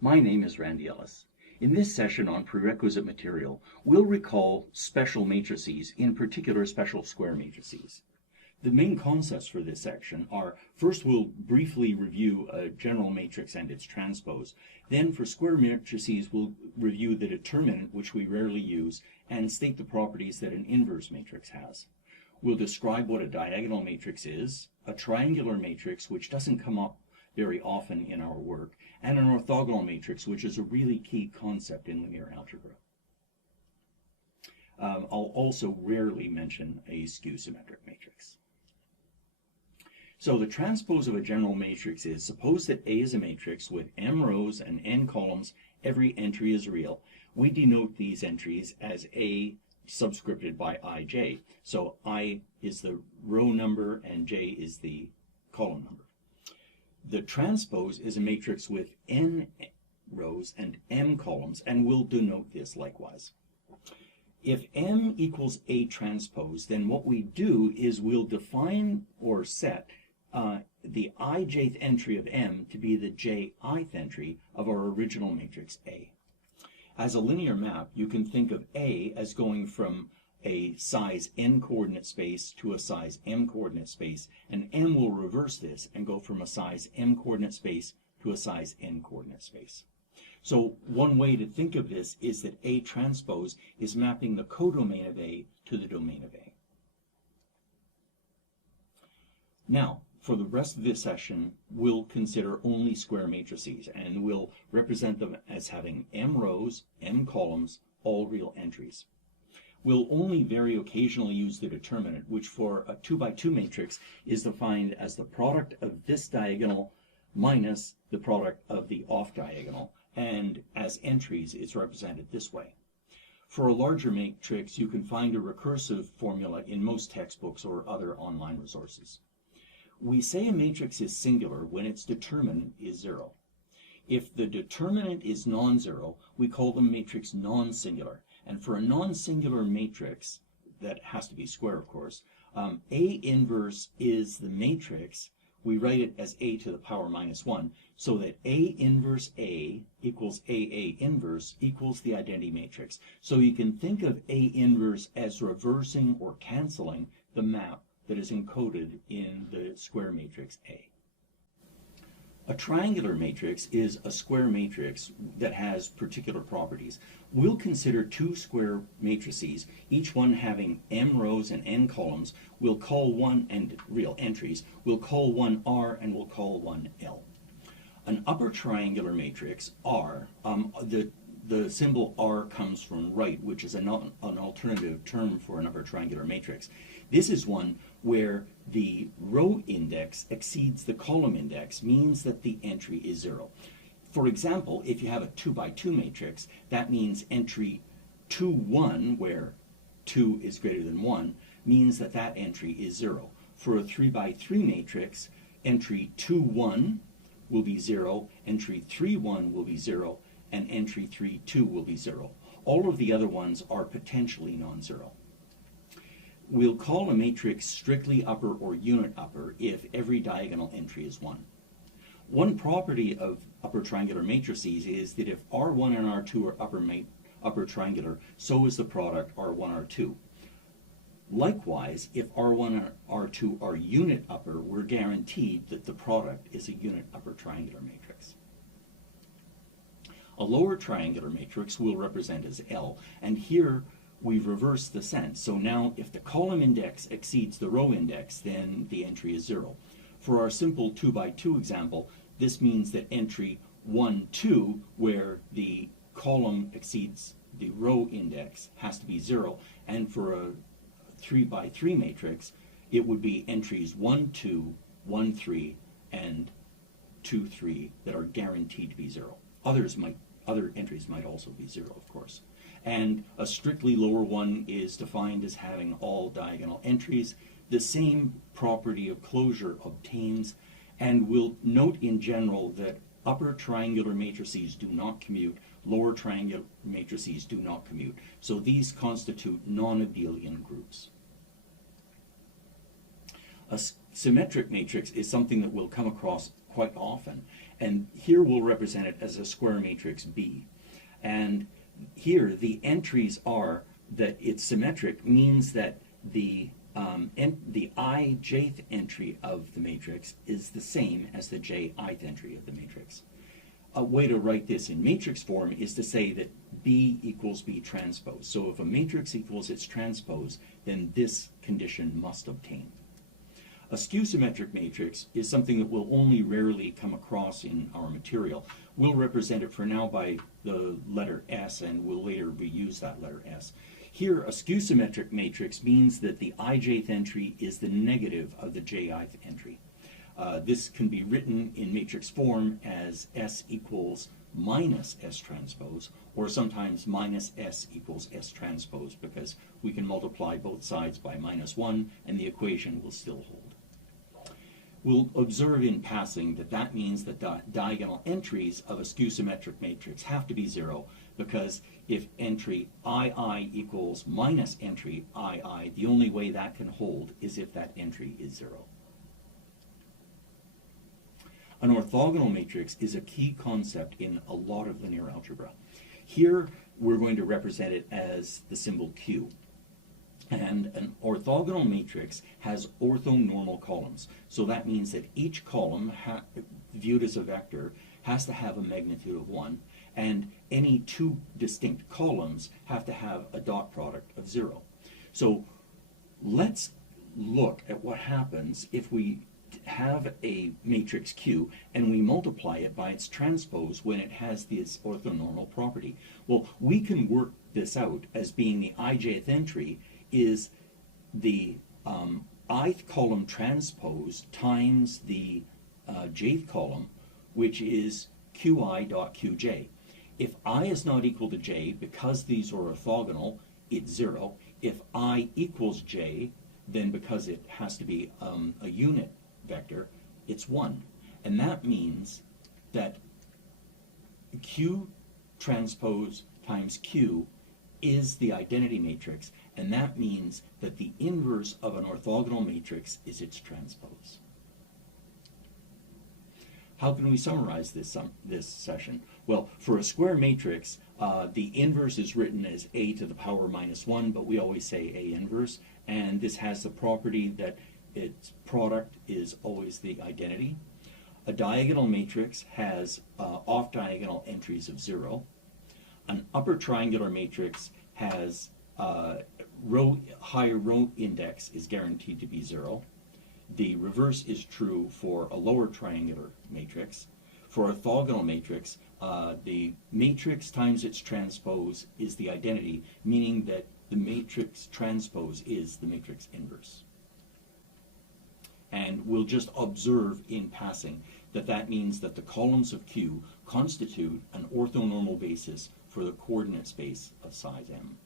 My name is Randy Ellis. In this session on prerequisite material, we'll recall special matrices, in particular special square matrices. The main concepts for this section are, first we'll briefly review a general matrix and its transpose. Then for square matrices we'll review the determinant, which we rarely use, and state the properties that an inverse matrix has. We'll describe what a diagonal matrix is, a triangular matrix, which doesn't come up very often in our work, and an orthogonal matrix, which is a really key concept in linear algebra. I'll also rarely mention a skew-symmetric matrix. So the transpose of a general matrix is, suppose that A is a matrix with m rows and n columns, every entry is real. We denote these entries as A subscripted by ij. So I is the row number and j is the column number. The transpose is a matrix with n rows and m columns, and we'll denote this likewise. If m equals A transpose, then what we do is we'll define or set the ijth entry of m to be the jith entry of our original matrix A. As a linear map, you can think of A as going from a size n coordinate space to a size m coordinate space, and m will reverse this and go from a size m coordinate space to a size n coordinate space. So one way to think of this is that A transpose is mapping the codomain of A to the domain of A. Now, for the rest of this session, we'll consider only square matrices, and we'll represent them as having m rows, m columns, all real entries. We'll only very occasionally use the determinant, which for a 2 by 2 matrix is defined as the product of this diagonal minus the product of the off diagonal, and as entries it's represented this way. For a larger matrix, you can find a recursive formula in most textbooks or other online resources. We say a matrix is singular when its determinant is 0. If the determinant is non-zero, we call the matrix non-singular. And for a non-singular matrix, that has to be square of course, A inverse is the matrix. We write it as A to the power minus 1, so that A inverse A equals AA inverse equals the identity matrix. So you can think of A inverse as reversing or canceling the map that is encoded in the square matrix A. A triangular matrix is a square matrix that has particular properties. We'll consider two square matrices, each one having m rows and n columns. We'll call one, and real entries, we'll call one R and we'll call one L. An upper triangular matrix, R, the symbol R comes from right, which is an alternative term for an upper triangular matrix. This is one where the row index exceeds the column index, means that the entry is 0. For example, if you have a 2 by 2 matrix, that means entry 2, 1, where 2 is greater than 1, means that that entry is 0. For a 3 by 3 matrix, entry 2, 1 will be 0, entry 3, 1 will be 0, and entry 3, 2 will be 0. All of the other ones are potentially non-zero. We'll call a matrix strictly upper or unit upper if every diagonal entry is 1. One property of upper triangular matrices is that if R1 and R2 are upper triangular, so is the product R1, R2. Likewise, if R1 and R2 are unit upper, we're guaranteed that the product is a unit upper triangular matrix. A lower triangular matrix we'll represent as L, and here we've reversed the sense. So now if the column index exceeds the row index, then the entry is 0. For our simple 2 by 2 example, this means that entry 1, 2, where the column exceeds the row index, has to be 0. And for a 3 by 3 matrix, it would be entries 1, 2, 1, 3, and 2, 3 that are guaranteed to be 0. Other entries might also be 0, of course. And a strictly lower one is defined as having all diagonal entries. The same property of closure obtains, and we'll note in general that upper triangular matrices do not commute, lower triangular matrices do not commute. So these constitute non-abelian groups. A symmetric matrix is something that we'll come across quite often. And here we'll represent it as a square matrix B. And here the entries are that it's symmetric means that the ijth entry of the matrix is the same as the jith entry of the matrix. A way to write this in matrix form is to say that B equals B transpose. So if a matrix equals its transpose, then this condition must obtain. A skew-symmetric matrix is something that we'll only rarely come across in our material. We'll represent it for now by the letter S, and we'll later reuse that letter S. Here, a skew-symmetric matrix means that the ijth entry is the negative of the jith entry. This can be written in matrix form as S equals minus S transpose, or sometimes minus S equals S transpose, because we can multiply both sides by -1 and the equation will still hold. We'll observe in passing that that means that the diagonal entries of a skew-symmetric matrix have to be 0, because if entry II equals minus entry II, the only way that can hold is if that entry is 0. An orthogonal matrix is a key concept in a lot of linear algebra. Here we're going to represent it as the symbol Q. And an orthogonal matrix has orthonormal columns. So that means that each column, viewed as a vector, has to have a magnitude of 1, and any two distinct columns have to have a dot product of 0. So let's look at what happens if we have a matrix Q and we multiply it by its transpose when it has this orthonormal property. Well, we can work this out as being the ijth entry is the ith column transpose times the jth column, which is qi dot qj. If I is not equal to j, because these are orthogonal, it's 0. If I equals j, then because it has to be a unit vector, it's 1. And that means that Q transpose times Q is the identity matrix, and that means that the inverse of an orthogonal matrix is its transpose. How can we summarize this session? Well, for a square matrix, the inverse is written as a to the power -1, but we always say a inverse, and this has the property that its product is always the identity. A diagonal matrix has off-diagonal entries of 0. An upper triangular matrix has higher row index is guaranteed to be 0. The reverse is true for a lower triangular matrix. For a orthogonal matrix, the matrix times its transpose is the identity, meaning that the matrix transpose is the matrix inverse. And we'll just observe in passing that that means that the columns of Q constitute an orthonormal basis for the coordinate space of size M.